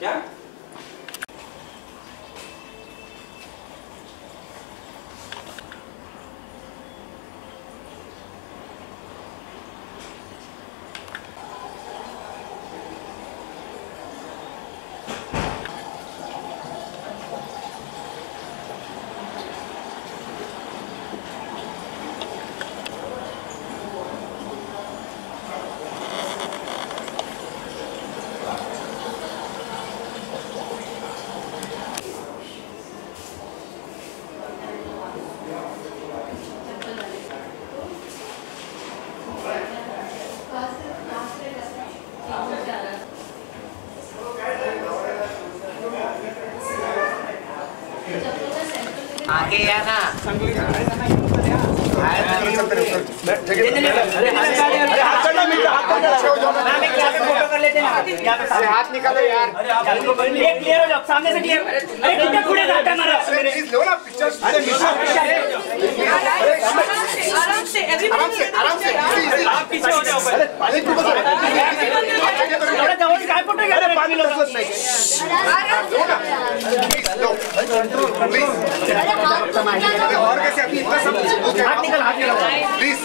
क्या? आगे या ना हाथ निकालो यार। क्लियर हो जाओ, सामने से क्लियर। अरे कितने खुले घाटा मारा। लो ना पिक्चर्स। अरे आराम से आप पीछे हो जाओ। अरे क्यों बता? थोड़ा जवान काय फोटो घ्या रे पाणी लोक नहीं। लो प्लीज। और कैसे अभी इतना सब हाथ निकाल प्लीज।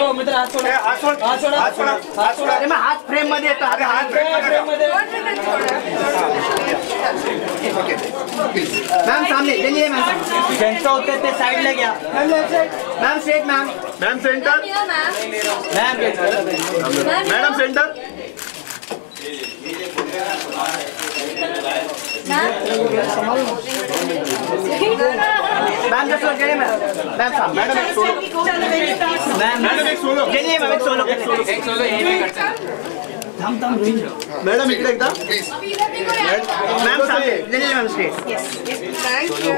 ओ मित्र हाथ छोड़। हाथ छोड़। अरे मैं हाथ फ्रेम मध्ये येतो। अरे हाथ फ्रेम मध्ये। Okay please. मैम सामने चलिए मैम। जेंट्स होते थे साइड ले गया। Ma'am left side. Ma'am straight ma'am. Ma'am centre. Madam centre. Ma'am just लगे मैम। मैम सामने। मैडम एक सोलो। मैडम एक सोलो। चलिए मैम एक सोलो ये भी करते हैं। थम मैडम इकडे एकदा प्लीज। मैम सामने चलिए ma'am straight. Thank you.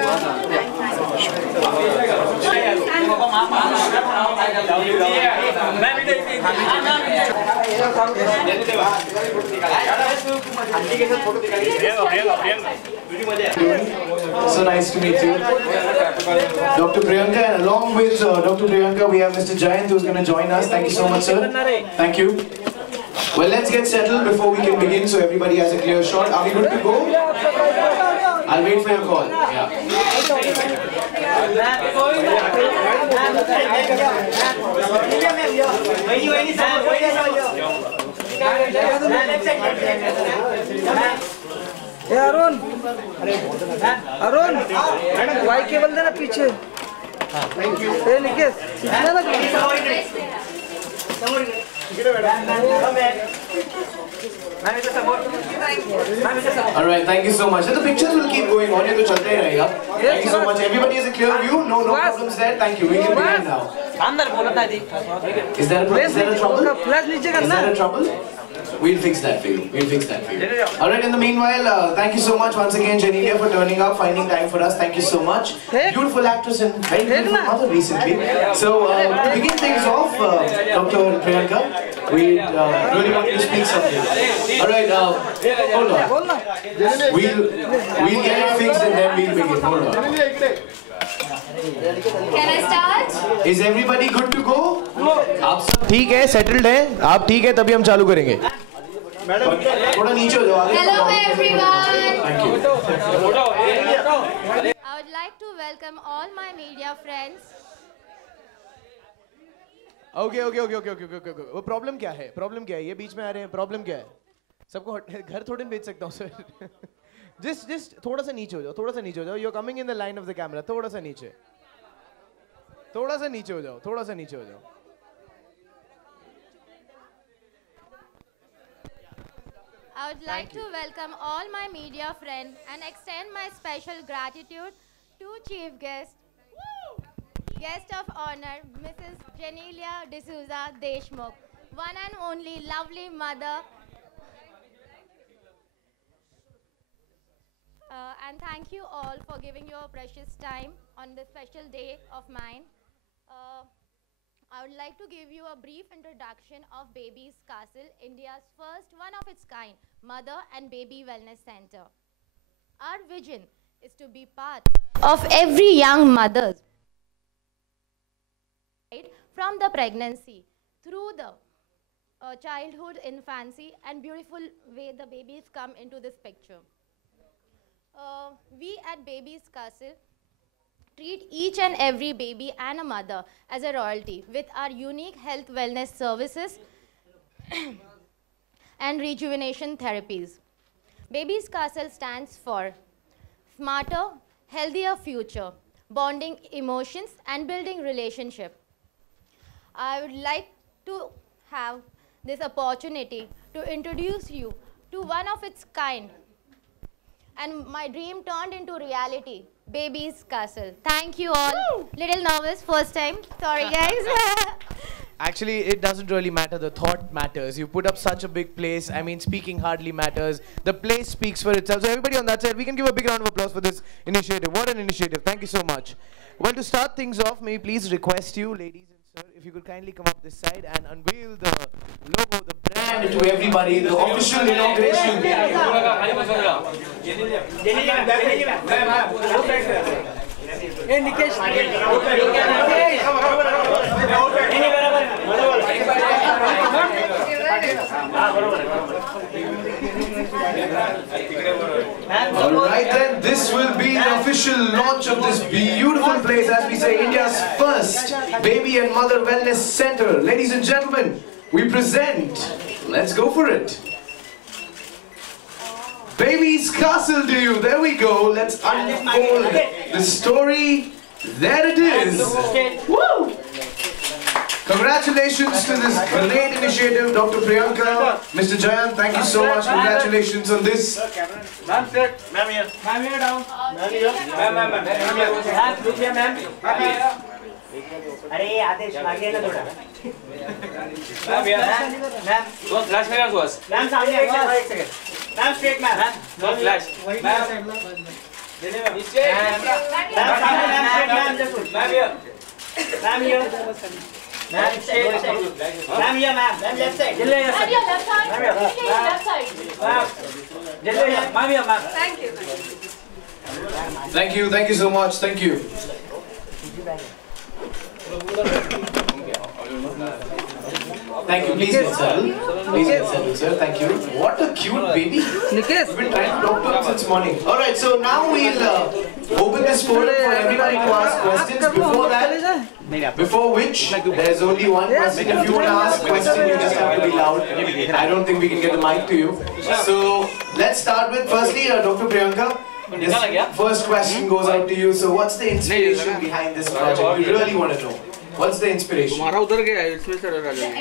So nice to meet you, Dr. Priyanka, and along with Dr. Priyanka we have Mr. Jayant who's going to join us. Thank you so much, sir. Thank you. Well, let's get settled before we can begin so everybody has a clear shot. Are we good to go? I'll wait for your call. ए Arun, Y cable देना पीछे। ए निकेश, सीखना ना Alright, thank you so much. So the pictures will keep going on. ये तो चलते ही रहेगा. Thank you so much. Everybody has a clear view. No problems there. Thank you. We can begin now. अंदर बोला था दी। Is there a trouble? Flash नीचे Is करना। there a trouble? We'll fix that for you. We'll fix that for you. Alright, in the meanwhile, thank you so much once again, Genelia, for turning up, finding time for us. Thank you so much. Beautiful actress and very beautiful mother recently. So, to begin things off, Dr. Priyanka, we really want you to speak something. Alright, hold on. We'll get it fixed and then we'll begin. Hold on. Can I start? Is everybody good to go? आप सब ठीक है, settled है, आप ठीक है तभी हम चालू करेंगे. थोड़ा नीचे हो जाओ. Hello everyone. Thank you. I would like to welcome all my media friends. Okay. वो प्रॉब्लम क्या है? प्रॉब्लम क्या है? ये बीच में आ रहे हैं. प्रॉब्लम क्या है? सबको घर थोड़े बेच सकता हूँ सर. Just थोड़ा सा नीचे हो जाओ. You're coming in the line of the camera. थोड़ा सा नीचे हो जाओ. I I would like to welcome all my media friends and extend my special gratitude to Chief Guest of Honor, Mrs. Genelia D'Souza Deshmukh, one and only lovely mother. And thank you all for giving your precious time on this special day of mine. I would like to give you a brief introduction of Baby's Castle, India's first one of its kind mother and baby wellness center. Our vision is to be part of every young mother's from the pregnancy through the childhood, infancy, and beautiful way the babies come into this picture. We at Baby's Castle treat each and every baby and a mother as a royalty with our unique health wellness services and rejuvenation therapies. Baby's Castle stands for smarter, healthier future, bonding emotions and building relationship. I would like to have this opportunity to introduce you to one of its kind, and my dream turned into reality, Baby's Castle. Thank you all. Woo! Little nervous first time. Sorry guys. Actually, it doesn't really matter. The thought matters. You put up such a big place. I mean, speaking hardly matters. The place speaks for itself. So everybody on that side, we can give a big round of applause for this initiative. What an initiative. Thank you so much. Well, to start things off, may I please request you, ladies and sir, if you could kindly come up this side and unveil the logo, the brand to everybody, the official inauguration. Alright then, this will be the official launch of this beautiful place, as we say, India's first baby and mother wellness center. Ladies and gentlemen, we present, let's go for it, Baby's Castle to you. There we go. Let's unfold the story. There it is. Woo! Congratulations to this great initiative, Dr. Priyanka, Mr. Jayan. Thank you so much. Congratulations on this. Ma'am, sir. Ma'am, here. Ma'am, here down. Ma'am, here. Ma'am, ma'am. Look here, ma'am. अरे आदेश आगे ना थोड़ा ma'am ma'am don't flash मेरा to us ma'am सामने एक second ma'am straight ma'am don't flash ma'am नीचे ma'am सामने ma'am straight ma'am just ma'am here ma'am here ma'am straight ma'am here ma'am left side जिले ma'am left side ma'am left side ma'am जिले ma'am here ma'am Thank you so much. Thank you. Thank you. Please get settled. Please get settled, sir. Thank you. What a cute baby. We've been trying to talk to him since morning. Alright, so now we'll open this forum for everybody to ask questions. Before that, before which, there's only one question. If you want to ask a question, you just have to be loud. I don't think we can get the mic to you. So, let's start with, firstly, Dr. Priyanka. This first question goes out to you. So, what's the inspiration behind this project? We really want to know. What's the inspiration? The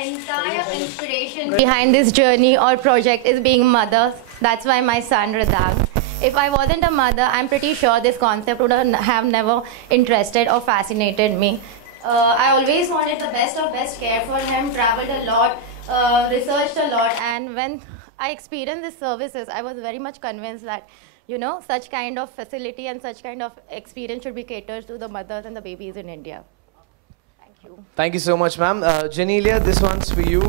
entire inspiration behind this journey or project is being mother. That's why my son Ranaut. If I wasn't a mother, I'm pretty sure this concept would have never interested or fascinated me. I always wanted the best of best care for him, traveled a lot, researched a lot, and when I experienced these services, I was very much convinced that, you know, such kind of facility and such kind of experience should be catered to the mothers and the babies in India. Thank you so much, ma'am. Genelia, this one's for you.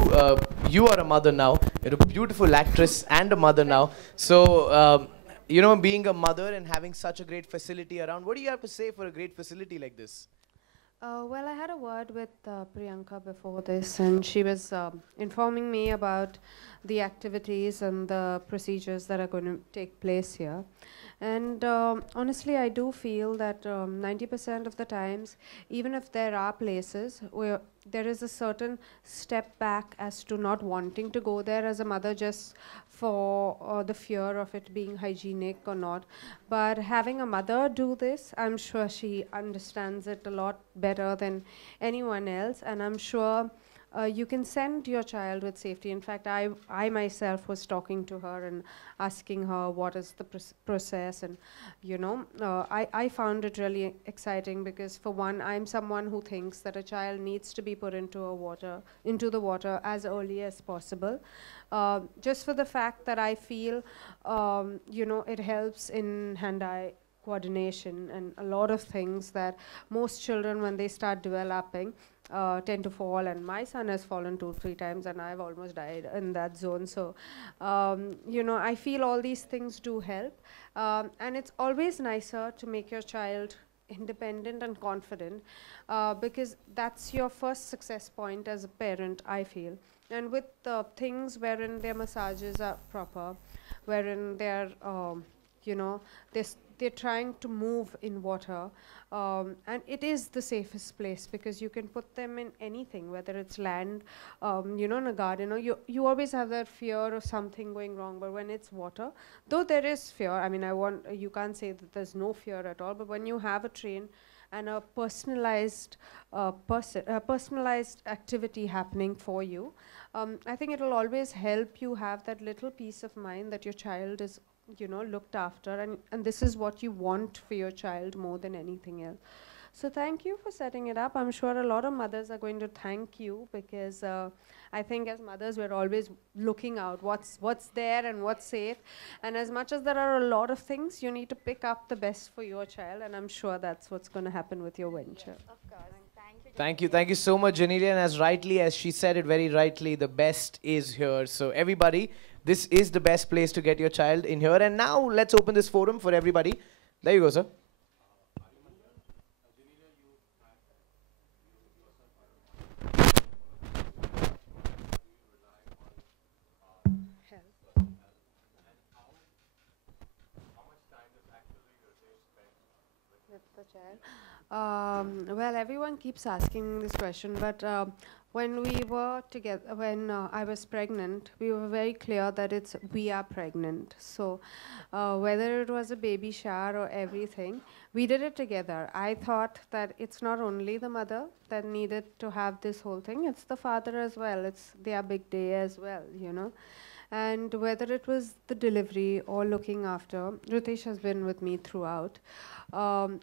You are a mother now. You're a beautiful actress and a mother now. So, you know, being a mother and having such a great facility around, what do you have to say for a great facility like this? Well, I had a word with Priyanka before this, and she was informing me about the activities and the procedures that are going to take place here. And honestly, I do feel that 90% of the times, even if there are places where there is a certain step back as to not wanting to go there as a mother just for the fear of it being hygienic or not. But having a mother do this, I'm sure she understands it a lot better than anyone else. And I'm sure you can send your child with safety. In fact, I myself was talking to her and asking her what is the process, and I found it really exciting because, for one, I'm someone who thinks that a child needs to be put into the water as early as possible, just for the fact that I feel it helps in hand-eye coordination and a lot of things that most children, when they start developing, tend to fall, and my son has fallen 2-3 times and I've almost died in that zone. So I feel all these things do help, and it's always nicer to make your child independent and confident, because that's your first success point as a parent, I feel. And with things wherein their massages are proper, wherein they're they're trying to move in water, and it is the safest place because you can put them in anything, whether it's land, in a garden, or you always have that fear of something going wrong. But when it's water, though there is fear, I mean, you can't say that there's no fear at all, but when you have a train and a personalized activity happening for you, I think it will always help you have that little peace of mind that your child is looked after, and this is what you want for your child more than anything else. So thank you for setting it up. I'm sure a lot of mothers are going to thank you, because I think as mothers we're always looking out what's there and what's safe, and as much as there are a lot of things, you need to pick up the best for your child, and I'm sure that's what's going to happen with your venture. Yes, of course. Thank you so much, Genelia. And as she said it very rightly, the best is here. So everybody, this is the best place to get your child in here. And now let's open this forum for everybody. There you go, sir. With the child. Well, everyone keeps asking this question, but when we were together, when I was pregnant, we were very clear that we are pregnant. So whether it was a baby shower or everything, we did it together. I thought that it's not only the mother that needed to have this whole thing, it's the father as well. It's their big day as well, And whether it was the delivery or looking after, Ritesh has been with me throughout.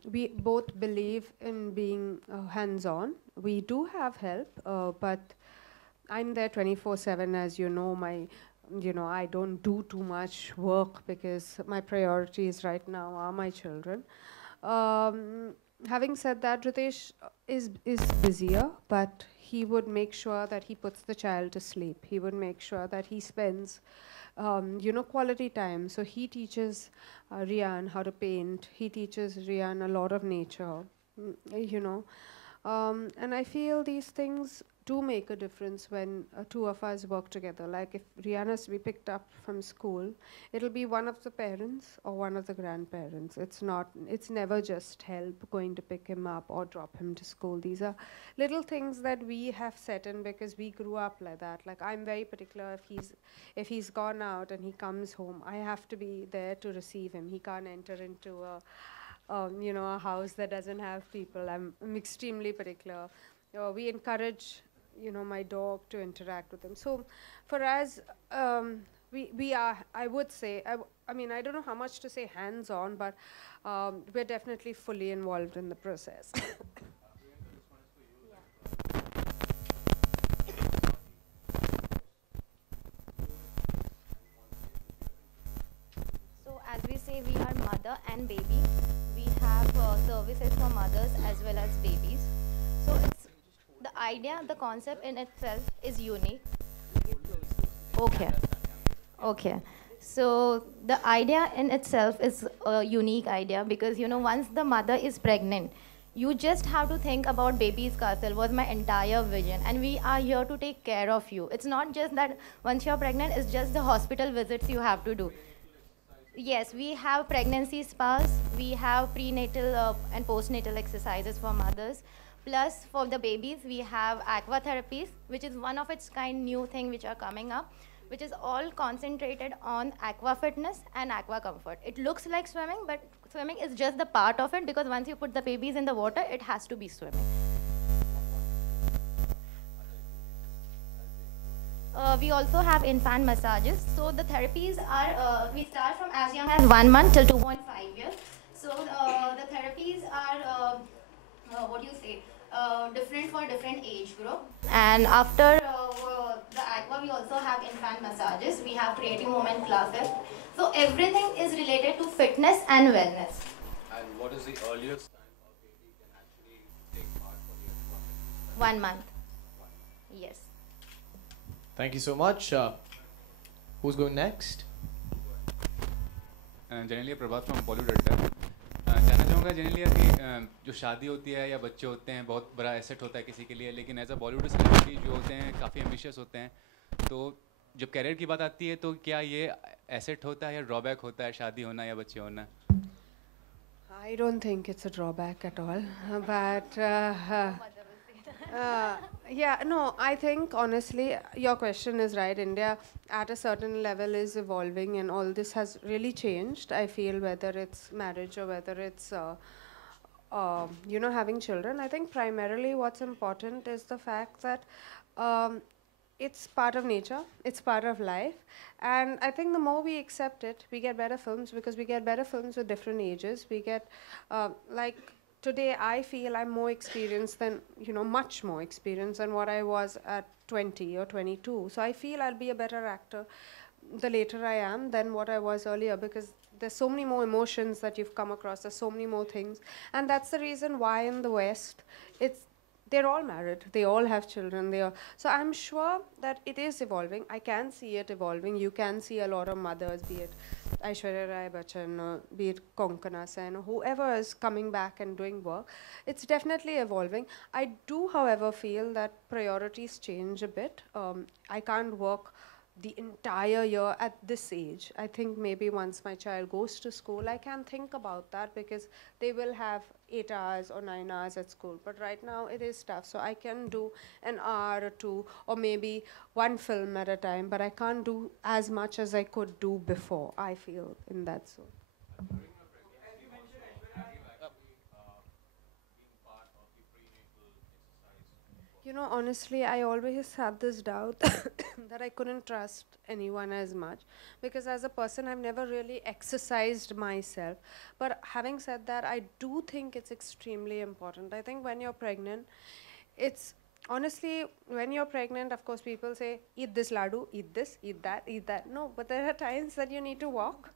We both believe in being hands-on. We do have help, but I'm there 24/7, as you know. I don't do too much work because my priorities right now are my children. Having said that, Ritesh is busier, but he would make sure that he puts the child to sleep. He would make sure that he spends quality time. So he teaches Rian how to paint. He teaches Rian a lot of nature, and I feel these things do make a difference when two of us work together. Like if Rian has to be picked up from school, it'll be one of the parents or one of the grandparents. It's never just help going to pick him up or drop him to school. These are little things that we have set in because we grew up like that. Like I'm very particular, if he's gone out and he comes home, I have to be there to receive him. He can't enter into a house that doesn't have people. I'm extremely particular. We encourage my dog to interact with them. So for us, we are, I would say, I mean, I don't know how much to say hands-on, but we're definitely fully involved in the process. So as we say, we are mother and baby. We have services for mothers as well as babies. So it's the idea, the concept in itself is unique. Okay. So the idea in itself is a unique idea because, once the mother is pregnant, you just have to think about baby's castle was my entire vision, and we are here to take care of you. It's not just that once you're pregnant, it's just the hospital visits you have to do. Yes, we have pregnancy spas, we have prenatal and postnatal exercises for mothers. Plus, for the babies, we have aqua therapies, which is one of its kind new thing which are coming up, which is all concentrated on aqua fitness and aqua comfort. It looks like swimming, but swimming is just the part of it because once you put the babies in the water, it has to be swimming. we also have infant massages. So the therapies are, we start from as young as 1 month till 2.5 years. So the therapies are, what do you say, different for different age group. And after the aqua, we also have infant massages. We have creative movement classes. So everything is related to fitness and wellness. And what is the earliest time a baby can actually take part for the aqua? 1 month. Yes. Thank you so much. Who's going next? Genelia Prabhat from Bollywood actor. जानना चाहूँगा जेनेलिया की जो शादी होती है या बच्चे होते हैं बहुत बड़ा एसेट होता है किसी के लिए, लेकिन एज अ बॉलीवुड सेलिब्रिटी जो होते हैं काफ़ी एम्बिशियस होते हैं, तो जब कैरियर की बात आती है तो क्या ये एसेट होता है या ड्रॉबैक होता है शादी होना या बच्चे होना? I don't think it's a drawback at all, but yeah, no, I think honestly your question is right. India at a certain level is evolving and all this has really changed. I feel whether it's marriage or whether it's you know, having children. I think primarily what's important is the fact that it's part of nature, it's part of life, and I think the more we accept it, we get better films, because we get better films with different ages. We get like today I feel I'm more experienced than, you know, much more experienced than what I was at 20 or 22. So I feel I'll be a better actor the later I am than what I was earlier, because there's so many more emotions that you've come across, there's so many more things, and that's the reason why in the West they're all married, they all have children, so I'm sure that it is evolving. I can see it evolving. You can see a lot of mothers, be it Aishwarya Rai Bachchan, or be it Konkana Sen, or whoever is coming back and doing work. It's definitely evolving. I do, however, feel that priorities change a bit. I can't work the entire year at this age. I think maybe once my child goes to school, I can think about that, because they will have 8 hours or 9 hours at school. But right now it is tough. So I can do an hour or two, or maybe one film at a time, but I can't do as much as I could do before, I feel, in that zone. You know, honestly, I always had this doubt that I couldn't trust anyone as much, because as a person, I've never really exercised myself. But having said that, I do think it's extremely important. I think when you're pregnant, it's honestly, when you're pregnant, of course, people say, eat this laddu, eat this, eat that, eat that. No, but there are times that you need to walk.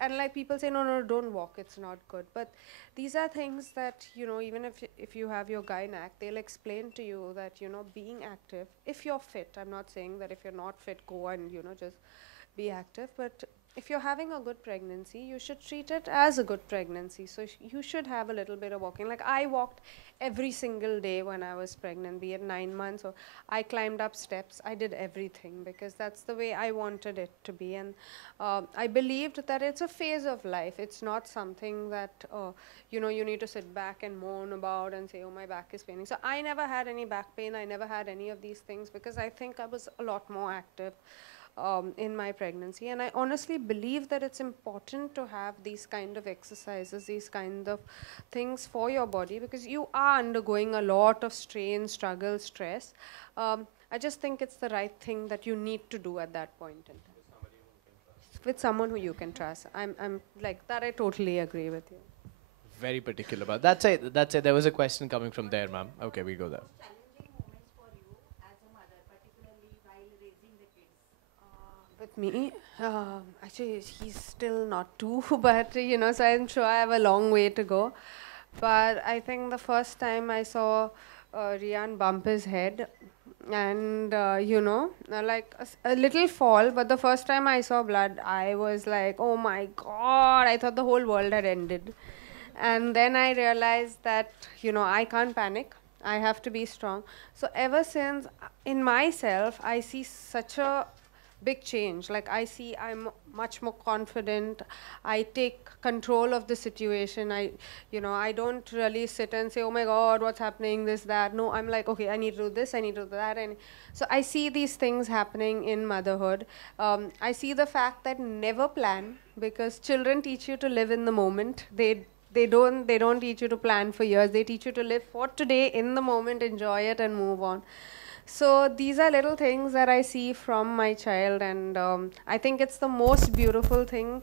And like people say, no, no, don't walk, it's not good. But these are things that, you know, even if you have your gynac, they'll explain to you that, you know, being active, if you're fit, I'm not saying that if you're not fit, go and, you know, just be active. But if you're having a good pregnancy, you should treat it as a good pregnancy. So you should have a little bit of walking. Like I walked every single day when I was pregnant, be it 9 months, or I climbed up steps. I did everything, because that's the way I wanted it to be. And I believed that it's a phase of life. It's not something that, you know, you need to sit back and moan about and say, oh, my back is paining. So I never had any back pain. I never had any of these things, because I think I was a lot more active in my pregnancy. And I honestly believe that it's important to have these kind of exercises, these kind of things for your body, because you are undergoing a lot of strain, struggle, stress. I just think it's the right thing that you need to do at that point in time. With someone who you can trust. I'm like that. I totally agree with you. Very particular about that's it. That's it. There was a question coming from there, ma'am. Okay, we go there. With me, actually he's still not 2, but you know, so I'm sure I have a long way to go. But I think the first time I saw Rian bump his head, and you know, like a little fall, but the first time I saw blood, I was like, oh my God, I thought the whole world had ended. And then I realized that, you know, I can't panic. I have to be strong. So ever since, in myself, I see such a big change. Like I see I'm much more confident. I take control of the situation. You know, I don't really sit and say, oh my God, what's happening, this, that. No, I'm like, okay, I need to do this, I need to do that. And so I see these things happening in motherhood. I see the fact that never plan, because children teach you to live in the moment. They don't teach you to plan for years. They teach you to live for today, in the moment, enjoy it and move on. So these are little things that I see from my child, and I think it's the most beautiful thing.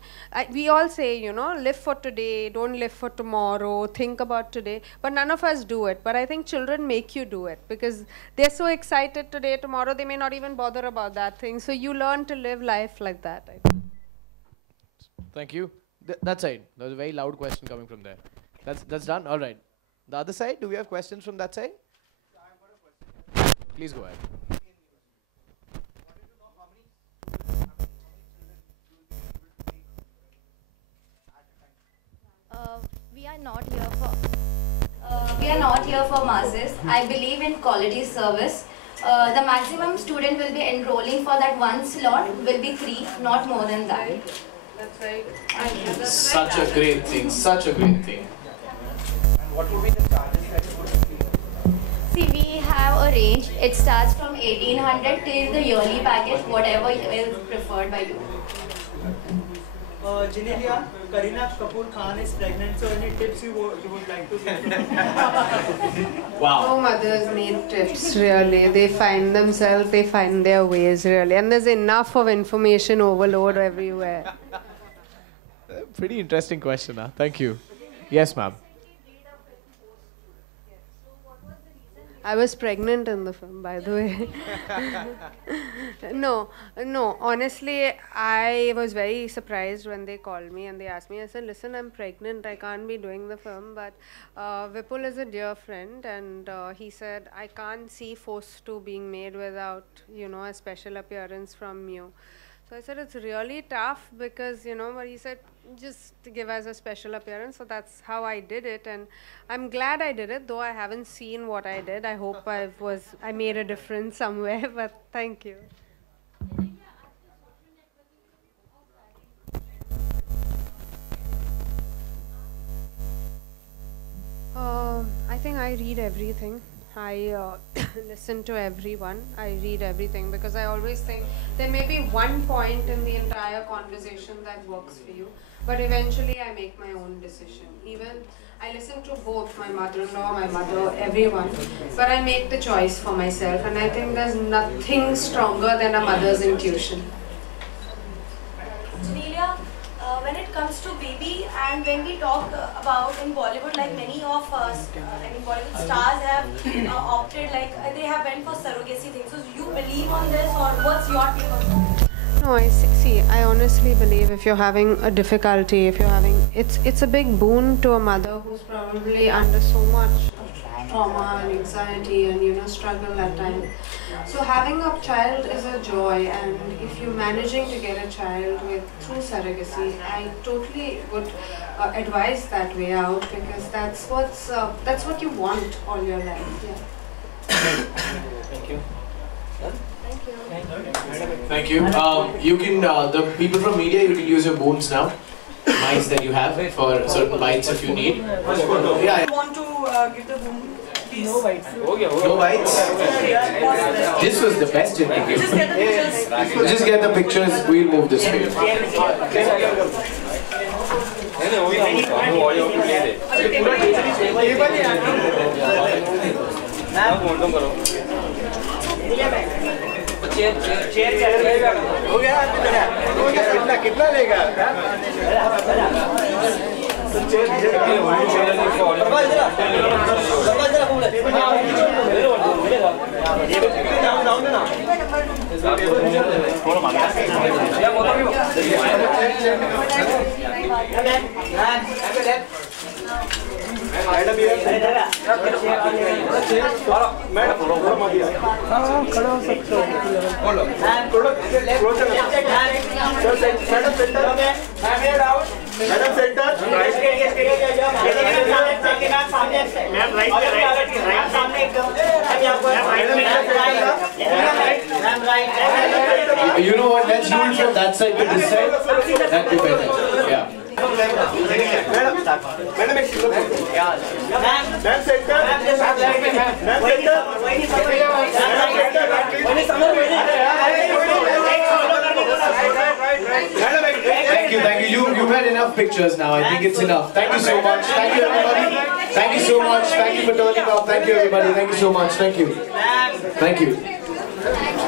We all say, you know, live for today, don't live for tomorrow, think about today, but none of us do it. But I think children make you do it because they're so excited today, tomorrow they may not even bother about that thing. So you learn to live life like that. I think. Thank you. That side. There was a very loud question coming from there. That's done? All right. The other side, do we have questions from that side? Please go ahead. We are not here for masses. I believe in quality service. The maximum student will be enrolling for that one slot will be 3, not more than that. That's right. Such a great thing. Such a great thing. And what would be the charges that you would see? See, we have a range. It starts from 1800 till the yearly package, whatever is preferred by you. Genelia, Kareena Kapoor Khan is pregnant, so any tips you would like to give? Wow. No mothers need tips, really. They find themselves, they find their ways, really. And there's enough of information overload everywhere. Pretty interesting question, huh? Thank you. Yes, ma'am. I was pregnant in the film, by the way. No, honestly, I was very surprised when they called me and they asked me. I said, listen, I'm pregnant, I can't be doing the film, but Vipul is a dear friend, and he said, I can't see phootshoot being made without, you know, a special appearance from you. So I said, it's really tough because, you know, but he said, just give us a special appearance. So that's how I did it. And I'm glad I did it, though I haven't seen what I did. I hope I made a difference somewhere, but thank you. I think I read everything. I listen to everyone. I read everything because I always think there may be one point in the entire conversation that works for you, but eventually I make my own decision. Even I listen to both my mother-in-law, my mother, everyone, but I make the choice for myself, and I think there's nothing stronger than a mother's intuition. Genelia, when it comes to baby and when we talk about in Bollywood, like many of us, Bollywood stars have opted, like they have went for surrogacy things. So you believe on this, or what's your take on that? No, I honestly believe if you're having a difficulty, if you're having, it's a big boon to a mother who's probably under so much trauma and anxiety and, you know, struggle at times. So having a child is a joy, and if you're managing to get a child through surrogacy, I totally would advise that way out, because that's what you want all your life. Yeah. Thank you. Thank you. You can, the people from media, you can use your bones now. Mics that you have for certain bites if you need. Yeah. I want to give the boom. No bites. No bites? This was the best interview. Just get the pictures. Just get the pictures, we'll move this way. हो गया कितना लेगा You know what, let's do it from that side to this side. That'd be better. Yeah. Thank you. You've had enough pictures now. I think it's enough. Thank you so much. Thank you, everybody. Thank you so much. Thank you for turning up. Thank you, everybody. Thank you so much. Thank you. Thank you. Thank